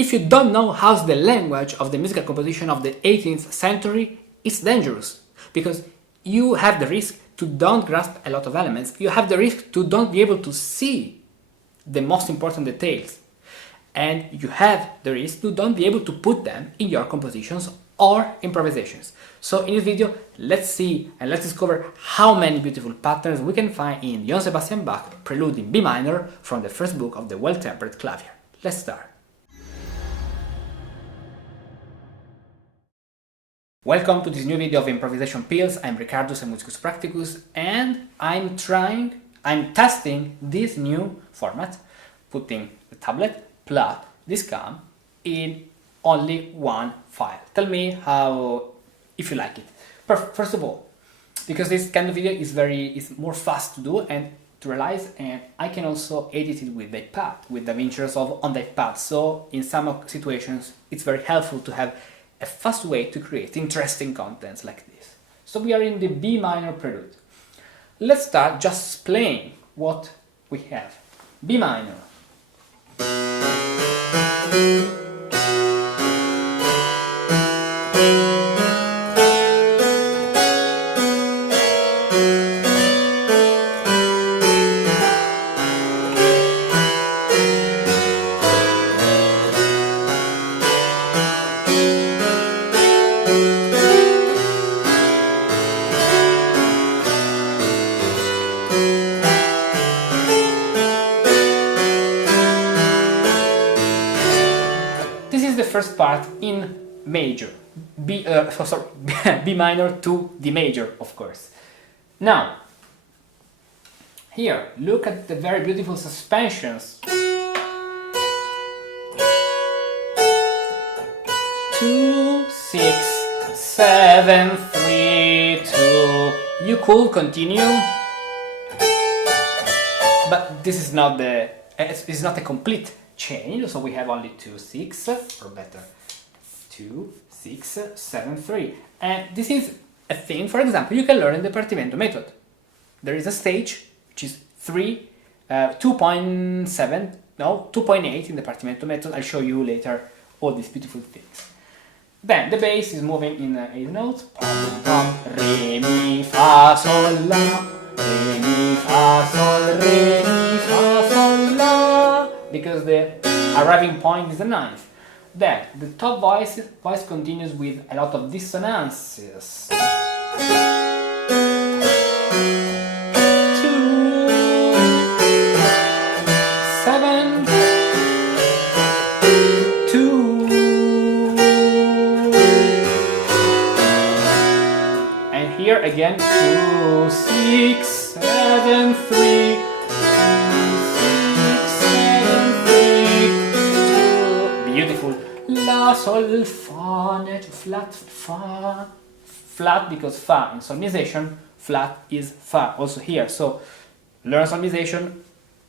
if you don't know how's the language of the musical composition of the 18th century, it's dangerous, because you have the risk to don't grasp a lot of elements, you have the risk to don't be able to see the most important details, and you have the risk to don't be able to put them in your compositions or improvisations. So in this video, let's see and let's discover how many beautiful patterns we can find in Johann Sebastian Bach Prelude in B minor from the first book of the Well-Tempered Clavier. Let's start. Welcome to this new video of Improvisation Pills. I'm Ricardus and Musicus Practicus, and I'm testing this new format, putting the tablet plus this cam in only one file. Tell me if you like it. First of all, because this kind of video is more fast to do and to realize, and I can also edit it with the iPad, with DaVinci Resolve on the iPad. So in some situations, it's very helpful to have a fast way to create interesting contents like this. So we are in the B minor Prelude. Let's start just playing what we have. B minor. First part in major, B minor to D major, of course. Now, here, look at the very beautiful suspensions. 2, 6, 7, 3, 2. You could continue, but this is not it's not a complete change, so we have only 2, 6, or better, 2, 6, 7, 3. And this is a thing, for example, you can learn in the Partimento method. There is a stage which is 2.7, no, 2.8 in the Partimento method. I'll show you later all these beautiful things. Then the bass is moving in 8 notes. Pam, pam, re, mi, fa, sol, la, re, mi, fa, sol, re, mi, fa, sol, la, because the arriving point is the ninth. Then the top voice continues with a lot of dissonances. 2, 7, 2, and here again 2, 6, 7, 3. La, sol, fa, flat, fa, flat, because fa in solmization, flat is fa also here. So learn solmization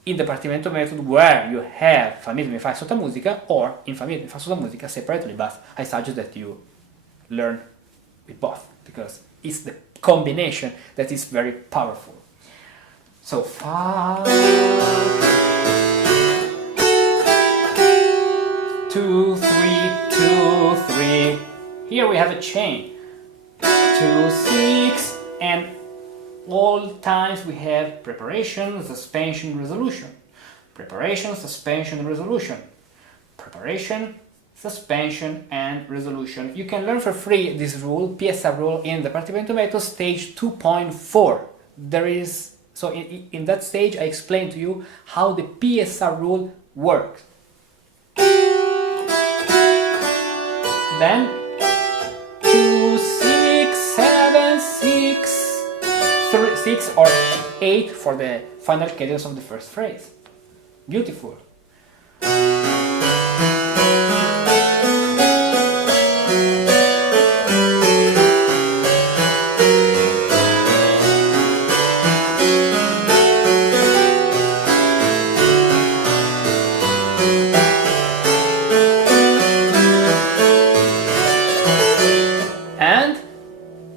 in the Partimento method, where you have fa mi fa sotto musica, or in fa mi fa sotto musica separately, but I suggest that you learn with both, because it's the combination that is very powerful. So fa, 2, 3, 2, 3. Here we have a chain. 2, 6, and all times we have preparation, suspension, resolution. Preparation, suspension, resolution. Preparation, suspension, and resolution. You can learn for free this rule, PSR rule, in the Partimento method stage 2.4. So in that stage I explained to you how the PSR rule works. Then 2, 6, 7, 6, 3, 6 or 8 for the final cadence of the first phrase. Beautiful.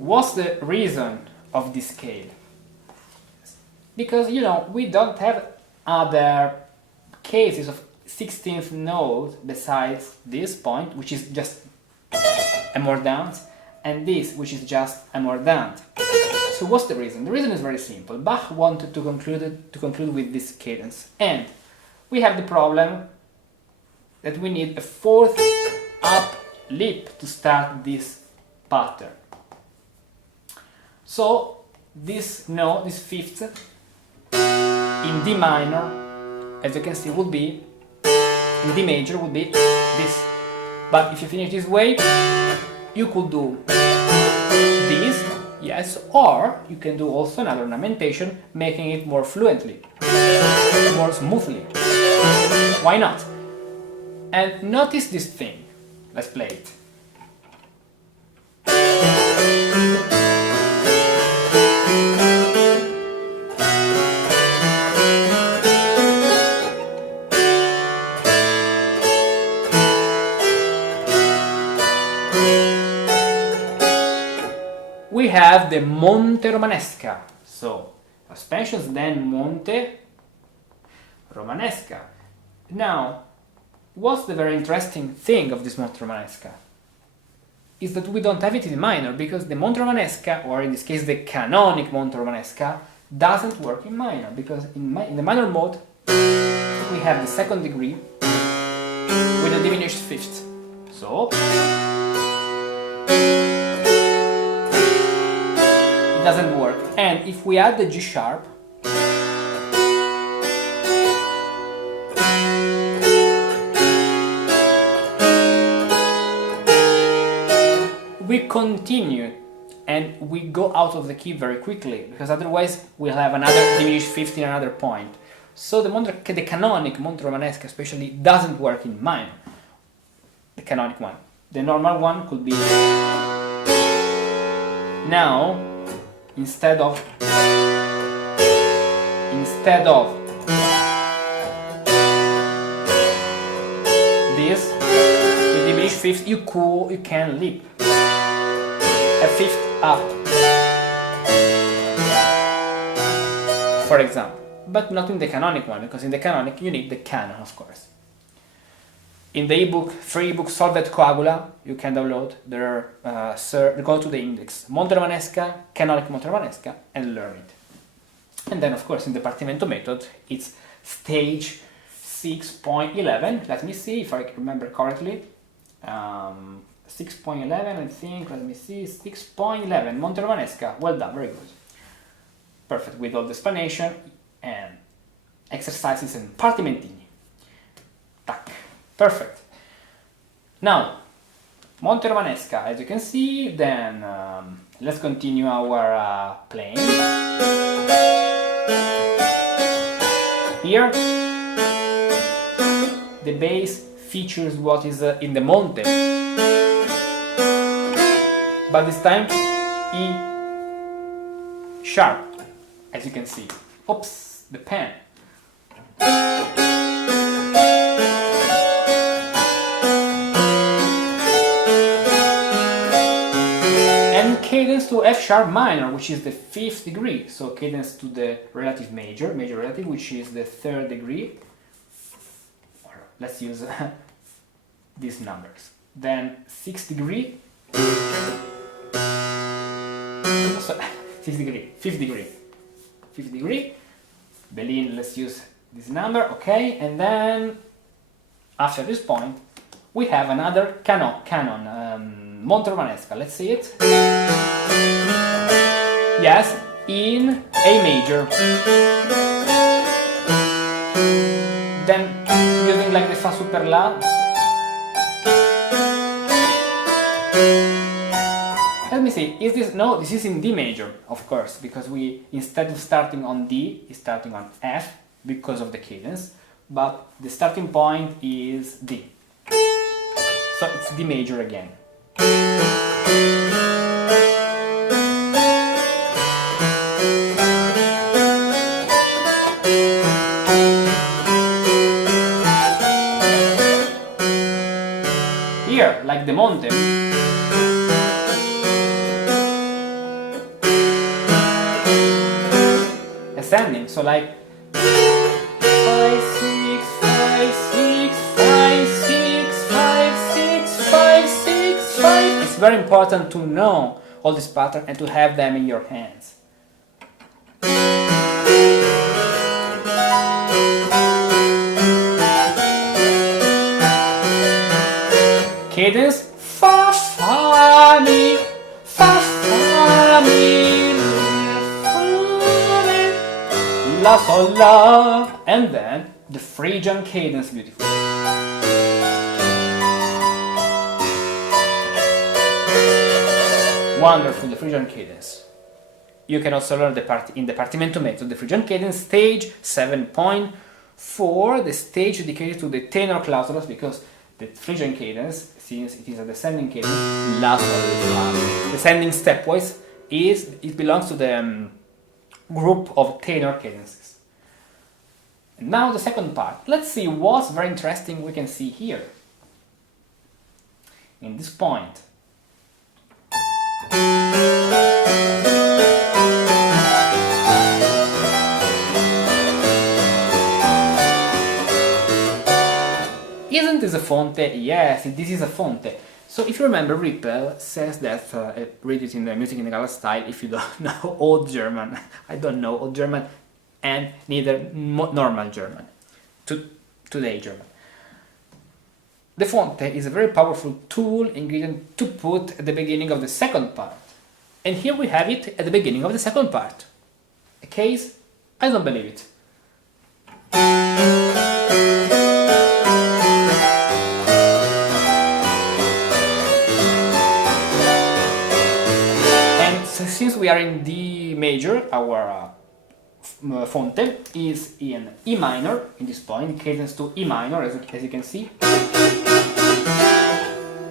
What's the reason of this scale? Because, you know, we don't have other cases of 16th note besides this point, which is just a mordant, and this, which is just a mordant. So what's the reason? The reason is very simple. Bach wanted to conclude with this cadence, and we have the problem that we need a fourth up lip to start this pattern. So this note, this fifth in D minor, as you can see, would be in D major would be this. But if you finish this way, you could do this, yes, or you can do also another ornamentation, making it more fluently, more smoothly. Why not? And notice this thing. Let's play it. We have the Monte Romanesca. So, suspensions, then Monte Romanesca. Now, what's the very interesting thing of this Monte Romanesca? Is that we don't have it in minor, because the Monte Romanesca, or in this case the canonic Monte Romanesca, doesn't work in minor, because in the minor mode we have the second degree with a diminished fifth. So it doesn't work. And if we add the G sharp, we continue and we go out of the key very quickly, because otherwise we'll have another diminished fifth in another point. So the canonic Monte Romanesca especially doesn't work in minor. The canonic one. The normal one could be now instead of this with diminished fifth, you can leap a fifth up, for example, but not in the canonic one, because in the canonic you need the canon, of course. In the ebook, free ebook Solvet Coagula, you can download there, go to the index Monte Romanesca, canonic Monte Romanesca, and learn it. And then, of course, in the Partimento method, it's stage 6.11. Let me see if I remember correctly. 6.11, I think, let me see, 6.11, Monte Romanesca, well done, very good. Perfect, with all the explanation and exercises and partimentini. Tac, perfect. Now, Monte Romanesca, as you can see, then let's continue our playing. Here, the bass features what is in the Monte, but this time E sharp, as you can see. Oops, the pen. And cadence to F sharp minor, which is the 5th degree. So cadence to the relative major relative, which is the 3rd degree. Or let's use these numbers. Then 6th degree. So, 6th degree, 5th degree, 5th degree. Berlin, let's use this number, okay. And then after this point, we have another canon, Monte Romanesca. Let's see it. Yes, in A major. Then using like the Fa super La. Let me see, is this, no, this is in D major, of course, because we, instead of starting on D, is starting on F, because of the cadence, but the starting point is D. So it's D major again. Here, like the Monte, ascending, so like 5, 6, 5, 6. very important to know all these patterns and to have them in your hands. Cadence fa fa mi, fa fa mi, re, la sol la, and then the Phrygian cadence, beautiful. Wonderful, the Phrygian cadence. You can also learn in the Partimento method the Phrygian cadence, stage 7.4, the stage dedicated to the tenor clausulas, because the Phrygian cadence, since it is a descending cadence, la sol fa, descending stepwise, it belongs to the group of tenor cadences. And now the second part. Let's see what's very interesting we can see here. In this point. Isn't this a fonte? Yes, this is a fonte. So if you remember, Rippel says that, read it in the Music in the Galant style if you don't know Old German. I don't know Old German and neither normal German, today German. The fonte is a very powerful tool, ingredient to put at the beginning of the second part. And here we have it at the beginning of the second part. A case? I don't believe it. Since we are in D major, our fonte is in E minor, in this point, cadence to E minor, as you can see.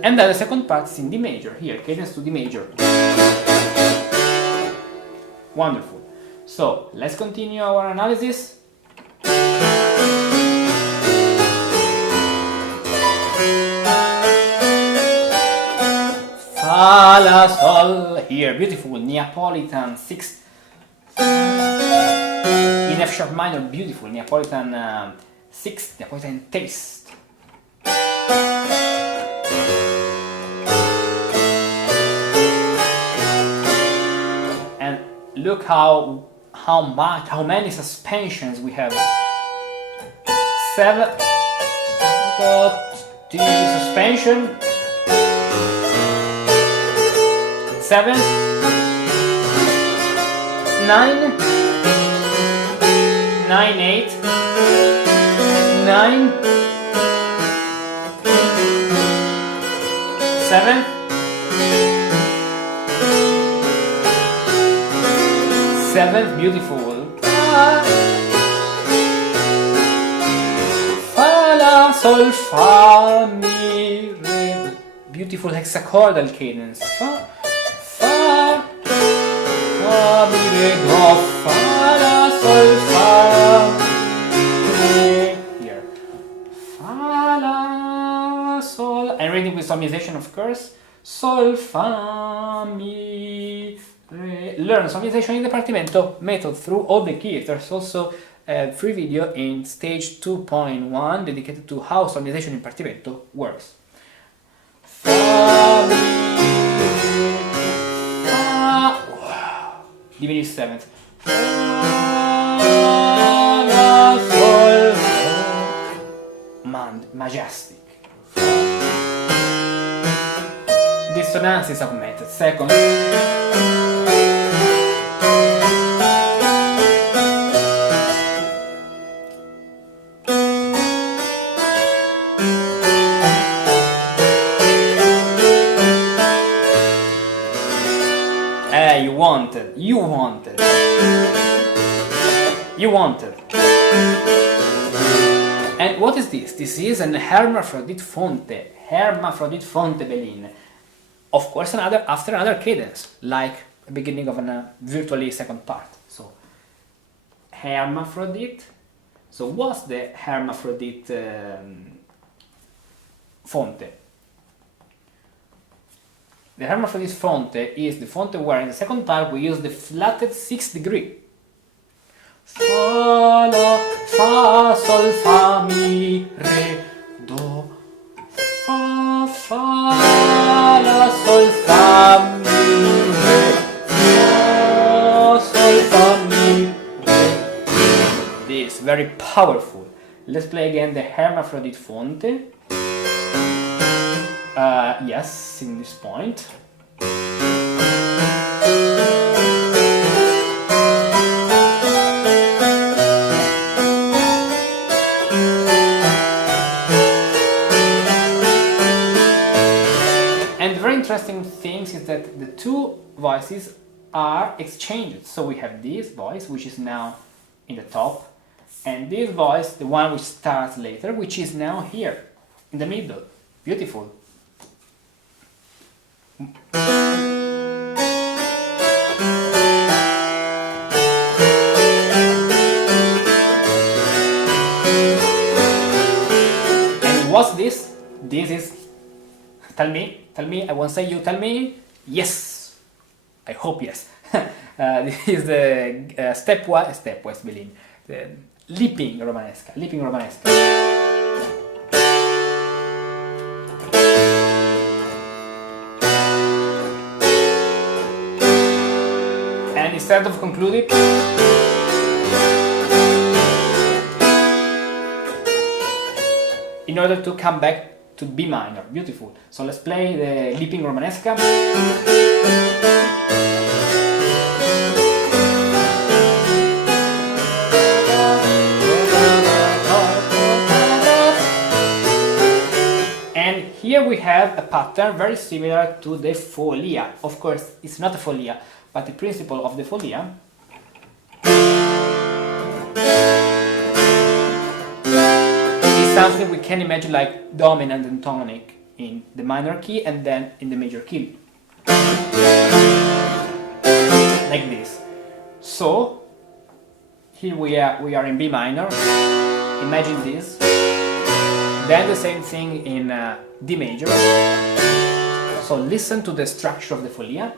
And then the second part is in D major, here, cadence to D major. Wonderful. So, let's continue our analysis. Fa, la, sol, here, beautiful, Neapolitan 6th, in F sharp minor, beautiful, Neapolitan 6th, Neapolitan taste. And look how many suspensions we have. 7, got the suspension. 7, 9, 9, 8, 9, 7, 7, beautiful. Fa, la, sol, fa, mi, re, beautiful hexachordal cadence. Fa, mi, re, do, fa, la, sol, fa, re, here. Fa, la, sol, I'm reading with solmization, of course. Sol, fa, mi, re. Learn solmization in the Partimento method through all the keys. There's also a free video in stage 2.1 dedicated to how solmization in Partimento works. Fa, mi, diminished 7th. La, sol, majestic. Dissonance is augmented. Second. You wanted. And what is this? This is an hermaphrodite fonte. Hermaphrodite fonte, Belin. Of course, after another cadence, like the beginning of a virtually second part. So, hermaphrodite. So, what's the hermaphrodite fonte? The hermaphrodite fonte is the fonte where in the second part we use the flatted 6th degree. Fa, la, fa, sol, fa, mi, re, do, fa, la, sol, fa, mi, re, do, sol, fa, mi, re. This, very powerful. Let's play again the hermaphrodite fonte. Yes, in this point. And the very interesting thing is that the two voices are exchanged. So we have this voice, which is now in the top, and this voice, the one which starts later, which is now here, in the middle. Beautiful. And what's this? This is, tell me, I won't say you tell me, yes, I hope yes. This is the stepwise violin, the leaping Romanesca, And instead of concluding, in order to come back to B minor, beautiful. So let's play the leaping Romanesca. And here we have a pattern very similar to the folia. Of course, it's not a folia, but the principle of the folia is something we can imagine like dominant and tonic in the minor key and then in the major key. Like this. So here we are in B minor. Imagine this. Then the same thing in D major. So listen to the structure of the folia.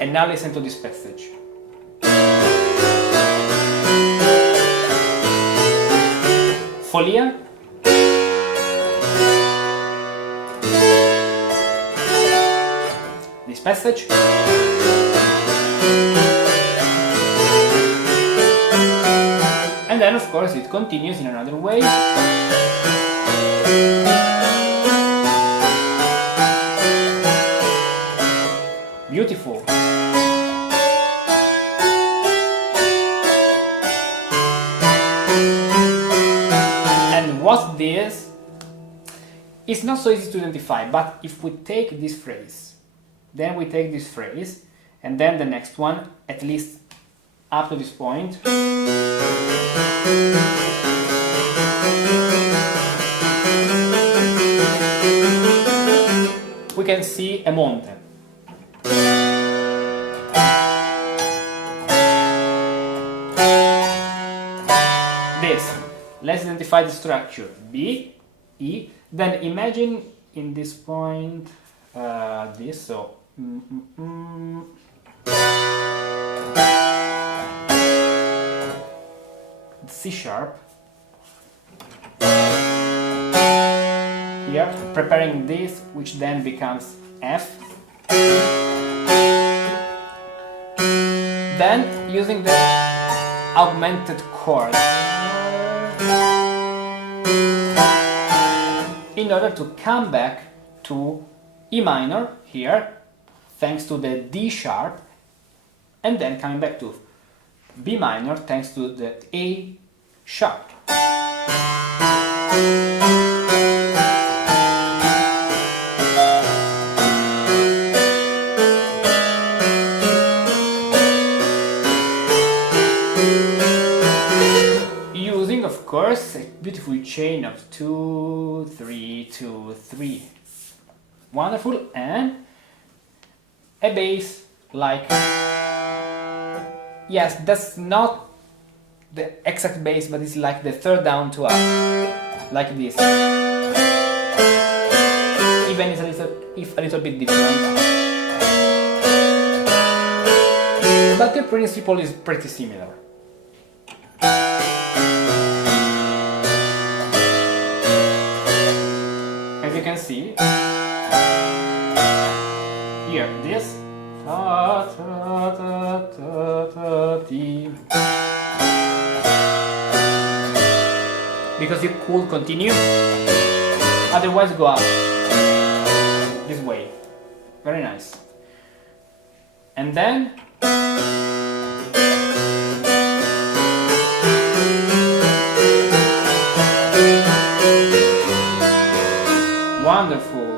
And now listen to this passage. Folia. This passage. And then of course it continues in another way. Beautiful. And what's this? It's not so easy to identify, but if we take this phrase, then we take this phrase, and then the next one, at least up to this point, we can see a Monte. This. Let's identify the structure. B, E. Then imagine in this point this. So C sharp. Here, preparing this, which then becomes F. Then using the augmented chord in order to come back to E minor here, thanks to the D sharp, and then coming back to B minor thanks to the A sharp. Using, of course, a beautiful chain of 2, 3, 2, 3. Wonderful, and a bass like, yes, that's not the exact bass, but it's like the third down to up, like this, even if a little bit different, but the principle is pretty similar. see. Here, this. Ta, ta, ta, ta, ta, ti. Because you could continue, otherwise go up this way. Very nice. And then wonderful.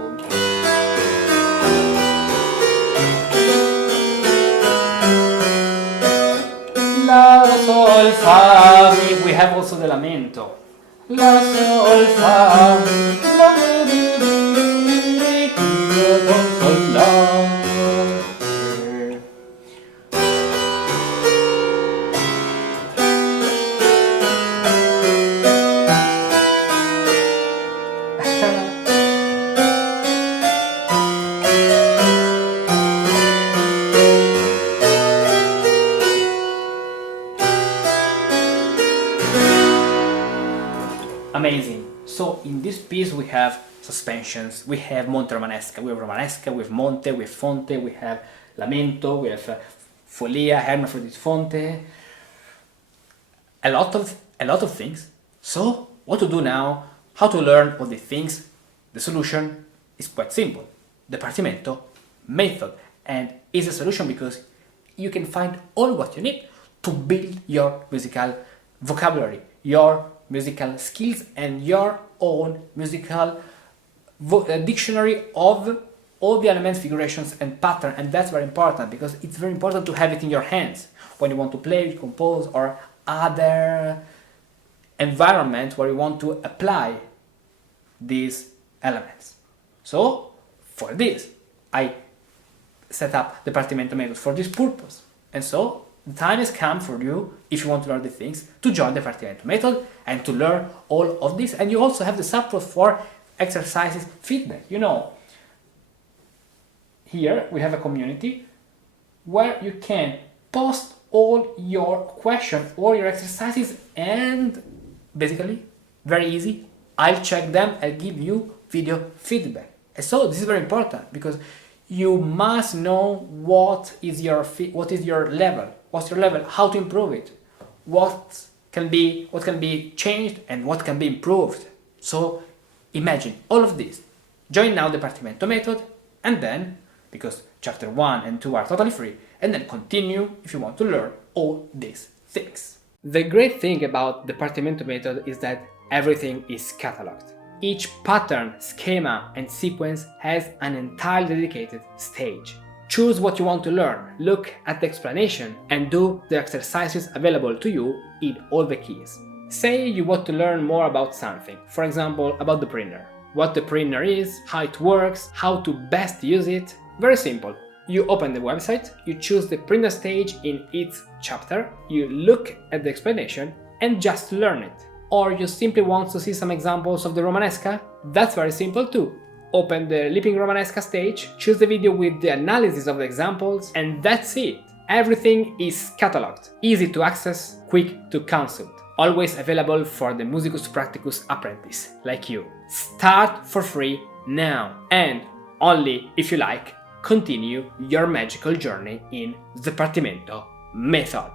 La, sol, fa, mi. We have also the lamento. La, sol, fa, la, di, di, do, sol, la. Amazing. So in this piece we have suspensions, we have Monte Romanesca, we have Romanesca, we have Monte, we have Fonte, we have Lamento, we have Folia, Hermaphrodite Fonte, a lot of things. So what to do now? How to learn all these things? The solution is quite simple. The Partimento method, and is a solution because you can find all what you need to build your musical vocabulary, your musical skills, and your own musical dictionary of all the elements, figurations and pattern. And that's very important because it's very important to have it in your hands when you want to play, compose, or other environment where you want to apply these elements. So for this I set up the Partimento method for this purpose, and so the time has come for you, if you want to learn the things, to join the Partimento method and to learn all of this. And you also have the support for exercises, feedback. You know, here we have a community where you can post all your questions, all your exercises, and basically, very easy, I'll check them and give you video feedback. And so this is very important because you must know what is your level, what's your level, how to improve it, what can be changed and what can be improved. So imagine all of this. Join now the Partimento method, and then, because chapter 1 and 2 are totally free, and then continue if you want to learn all these things. The great thing about the Partimento method is that everything is cataloged. Each pattern, schema and sequence has an entirely dedicated stage. Choose what you want to learn, look at the explanation, and do the exercises available to you in all the keys. Say you want to learn more about something, for example about the printer. What the printer is, how it works, how to best use it. Very simple. You open the website, you choose the printer stage in each chapter, you look at the explanation and just learn it. Or you simply want to see some examples of the Romanesca? That's very simple too. Open the Leaping Romanesca stage, choose the video with the analysis of the examples, and that's it. Everything is cataloged, easy to access, quick to consult. Always available for the Musicus Practicus apprentice, like you. Start for free now, and only if you like, continue your magical journey in the Partimento method.